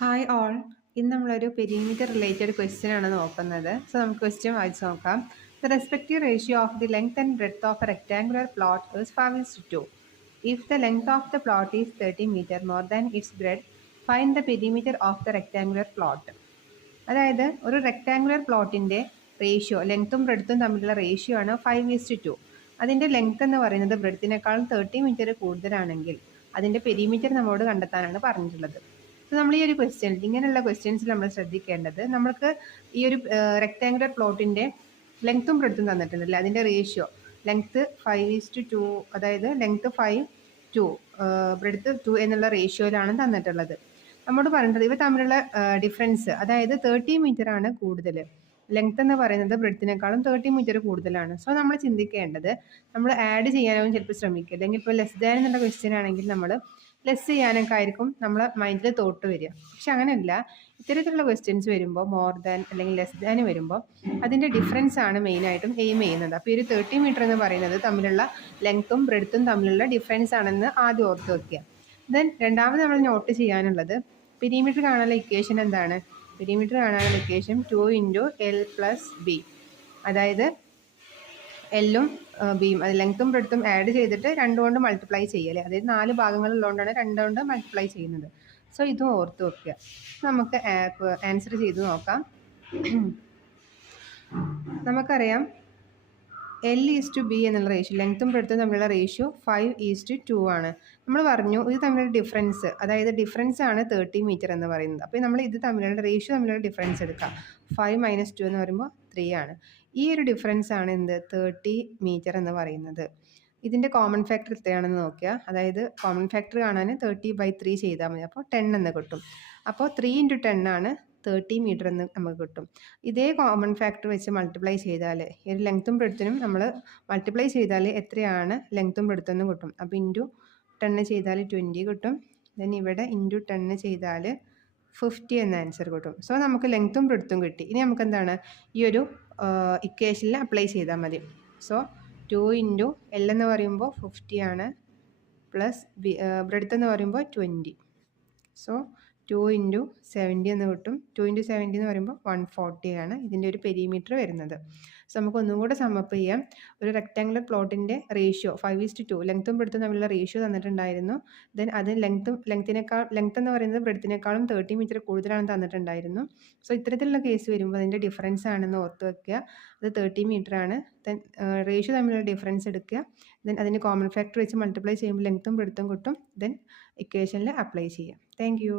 Hi all. ഇന്ന് നമ്മളൊരു perimeter related question ആണ് നോക്കുന്നത്. സോ നമുക്ക് ക്വസ്റ്റ്യൻ വായിച്ച് നോക്കാം. The respective ratio of the length and breadth of A rectangular plot is 5:2. If the length of the plot is 30 meter more than its breadth, find the perimeter of the rectangular plot. അതായത് ഒരു rectangular പ്ലോട്ടിൻ്റെ ratio ലെങ്ത്തും ബ്രെഡ്ത്തും തമ്മിലുള്ള ratio ആണ് 5:2. അതിൻ്റെ length എന്ന് പറയുന്നത് ബ്രെഡ്ത്തിനേക്കാളും 30 metre കൂടുതലാണെങ്കിൽ അതിൻ്റെ പെരിമീറ്റർ നമ്മോട് കണ്ടെത്താനാണ് പറഞ്ഞിട്ടുള്ളത്. സോ നമ്മൾ ഈ ഒരു ക്വസ്റ്റ്യൻ ഇങ്ങനെയുള്ള ക്വസ്റ്റ്യൻസിൽ നമ്മൾ ശ്രദ്ധിക്കേണ്ടത്, നമ്മൾക്ക് ഈ ഒരു റെക്ടാങ്കുലർ പ്ലോട്ടിൻ്റെ ലെങ്ത്തും ബ്രെഡ്ത്തും തന്നിട്ടുണ്ടല്ലേ, അതിൻ്റെ റേഷ്യോ ലെങ്ത്ത് 5:2, അതായത് ലെങ്ത്ത് 5:2 ബ്രെഡ്ത്ത് 2 എന്നുള്ള റേഷ്യോയിലാണ് തന്നിട്ടുള്ളത്. നമ്മോട് പറഞ്ഞിട്ടുള്ളത് ഇവ തമ്മിലുള്ള ഡിഫറൻസ്, അതായത് 30 മീറ്റർ ആണ് കൂടുതൽ. ലെങ്ത് എന്ന് പറയുന്നത് ബ്രെഡ്ത്തിനേക്കാളും 30 മീറ്റർ കൂടുതലാണ്. സോ നമ്മൾ ചിന്തിക്കേണ്ടത്, നമ്മൾ ആഡ് ചെയ്യാനാവും ചിലപ്പോൾ ശ്രമിക്കുക. അല്ലെങ്കിൽ ഇപ്പോൾ ലെസ് ദാൻ എന്നുള്ള ക്വസ്റ്റ്യൻ ആണെങ്കിൽ നമ്മൾ ലെസ് ചെയ്യാനൊക്കെ ആയിരിക്കും നമ്മളെ മൈൻഡിൽ തോട്ട് വരിക. പക്ഷെ അങ്ങനെയല്ല, ഇത്തരത്തിലുള്ള ക്വസ്റ്റ്യൻസ് വരുമ്പോൾ മോർ ദാൻ അല്ലെങ്കിൽ ലെസ് ദാൻ വരുമ്പോൾ അതിൻ്റെ ഡിഫറൻസ് ആണ് മെയിനായിട്ടും എയിം ചെയ്യുന്നത്. അപ്പോൾ ഈ ഒരു 30 മീറ്റർ എന്ന് പറയുന്നത് തമ്മിലുള്ള ലെങ്ത്തും ബ്രെഡ്ത്തും തമ്മിലുള്ള ഡിഫറൻസ് ആണെന്ന് ആദ്യം ഓർത്ത് വയ്ക്കുക. ദെൻ രണ്ടാമത് നമ്മൾ നോട്ട് ചെയ്യാനുള്ളത്, പെരിമീറ്റർ കാണാനുള്ള ഇക്വേഷൻ എന്താണ്? പെരിമീറ്റർ കാണാനുള്ള ഇക്വേഷൻ 2 × L + B, അതായത് എല്ലും ബിയും അത് ലെങ്ത്തും ബ്രെഡ്ത്തും ആഡ് ചെയ്തിട്ട് 2 കൊണ്ട് മൾട്ടിപ്ലൈ ചെയ്യല്ലേ, അതായത് 4 ഭാഗങ്ങളുള്ളതുകൊണ്ടാണ് 2 കൊണ്ട് മൾട്ടിപ്ലൈ ചെയ്യുന്നത്. സോ ഇതും ഓർത്ത് വെക്കുക. നമുക്ക് ആൻസർ ചെയ്ത് നോക്കാം. നമുക്കറിയാം L:B എന്നുള്ള റേഷ്യോ, ലെങ്ത്തും ബ്രെഡ്ത്തും തമ്മിലുള്ള റേഷ്യോ 5:2 ആണ്. നമ്മൾ പറഞ്ഞു ഇത് തമ്മിലുള്ള ഡിഫറൻസ്, അതായത് ഡിഫറൻസ് ആണ് 30 മീറ്റർ എന്ന് പറയുന്നത്. അപ്പോൾ നമ്മൾ ഇത് തമ്മിലുള്ള റേഷ്യോ തമ്മിലുള്ള ഡിഫറൻസ് എടുക്കാം. 5 - 2 എന്ന് പറയുമ്പോൾ 3 ആണ്. ഈ ഒരു ഡിഫറൻസ് ആണ് എന്ത് 30 മീറ്റർ എന്ന് പറയുന്നത്. ഇതിൻ്റെ കോമൺ ഫാക്ടർ എത്രയാണെന്ന് നോക്കുക. അതായത് കോമൺ ഫാക്ടർ കാണാൻ 30/3 ചെയ്താൽ മതി. അപ്പോൾ 10 എന്ന് കിട്ടും. അപ്പോൾ 3 × 10 ആണ് 30 മീറ്റർ എന്ന് നമുക്ക് കിട്ടും. ഇതേ കോമൺ ഫാക്ടർ വെച്ച് മൾട്ടിപ്ലൈ ചെയ്താൽ ഈ ഒരു ലെങ്ത്തും ബ്രെഡ്ത്തിനും നമ്മൾ മൾട്ടിപ്ലൈ ചെയ്താൽ എത്രയാണ് ലെങ്ത്തും ബ്രെഡ്ത്തും കിട്ടും. അപ്പോൾ × 10 ചെയ്താൽ 20 കിട്ടും. ദെൻ ഇവിടെ × 10 ചെയ്താൽ 50 എന്ന ആൻസർ കിട്ടും. സോ നമുക്ക് ലെങ്ത്തും ബ്രെഡ്ത്തും കിട്ടി. ഇനി നമുക്ക് എന്താണ് ഈ ഒരു ഇക്വേഷനിൽ അപ്ലൈ ചെയ്താൽ മതി. സോ 2 × L എന്ന് പറയുമ്പോൾ 50 ആണ്, പ്ലസ് ബ്രെഡ്ത്ത് എന്ന് പറയുമ്പോൾ 20. സോ 2 × 70 എന്ന് കിട്ടും. 2 × 70 എന്ന് പറയുമ്പോൾ 140 ആണ് ഇതിൻ്റെ ഒരു പെരിമീറ്റർ വരുന്നത്. സോ നമുക്ക് ഒന്നും കൂടെ സമപ്പ് ചെയ്യാം. ഒരു റെക്ടാങ്കുലർ പ്ലോട്ടിൻ്റെ റേഷ്യോ 5:2, ലെങ്ത്തും ബ്രെഡ്ത്തും തമ്മിലുള്ള റേഷ്യോ തന്നിട്ടുണ്ടായിരുന്നു. ദെൻ അത് ലെങ്ത്ത് എന്ന് പറയുന്നത് ബ്രെഡ്ത്തിനേക്കാളും 30 മീറ്റർ കൂടുതലാണെന്ന് തന്നിട്ടുണ്ടായിരുന്നു. സോ ഇത്തരത്തിലുള്ള കേസ് വരുമ്പോൾ അതിൻ്റെ ഡിഫറൻസ് ആണെന്ന് ഓർത്ത് വെക്കുക. അത് 30 മീറ്റർ ആണ്. ദെൻ റേഷ്യോ തമ്മിലുള്ള ഡിഫറൻസ് എടുക്കുക. ദെൻ അതിന് കോമൺ ഫാക്ടർ വെച്ച് മൾട്ടിപ്ലൈ ചെയ്യുമ്പോൾ ലെങ്ത്തും ബ്രെഡ്ത്തും കിട്ടും. ദെൻ ഇക്വേഷനിൽ അപ്ലൈ ചെയ്യുക. Thank you.